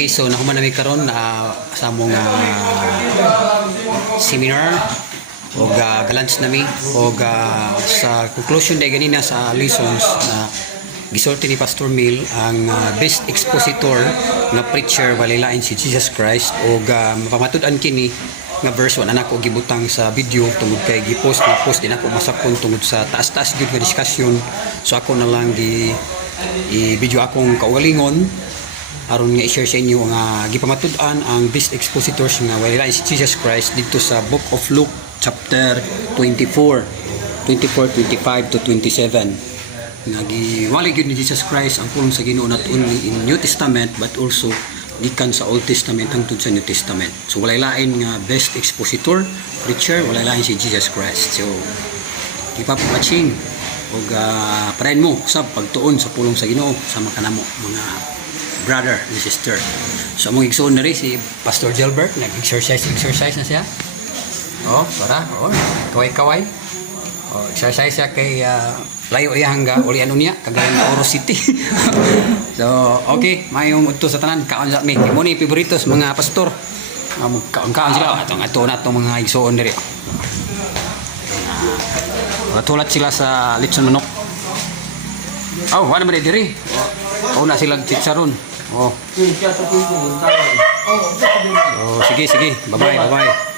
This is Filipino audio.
Okay, so nahuman namin karon na sa among seminar o galunch nami o sa conclusion day ganina sa lessons na gisulti ni Pastor Mil ang best expositor nga preacher walilain si Jesus Christ o mapamatud-an kini nga verse 1 anak ko gibutang sa video tungod kay gipost na post din ako masapon tungod sa taas-taas gyud nga diskusyon, so ako na lang i-video akong kaugalingon aron nga i-share sa inyo nga gipamatud-an ang best expositors nga walilain si Jesus Christ dito sa Book of Luke chapter 24, 25 to 27 nga giwali gyud ni Jesus Christ ang pulong sa Ginoo not only in New Testament but also gikan sa Old Testament hangtod sa New Testament. So walay lain nga best expositor preacher, walay lain si Jesus Christ. So keep up watching ug parahin mo sa pagtuon sa pulong sa Ginoo sama kanamo mga brother and sister. So among igsoon na rin si Pastor Gilbert nag-exercise na siya. Kaway-kaway. Exercise siya kay layo iya hangga uli ano niya kagayan na Oro City. So okay, mayong udto sa tanan kaon sa mi mo ni favoritos mga pastor kaon sila ato na to mga igsoon diri tulat sila sa litson manok. Wala man diri na sila chicharon. Sige bye bye.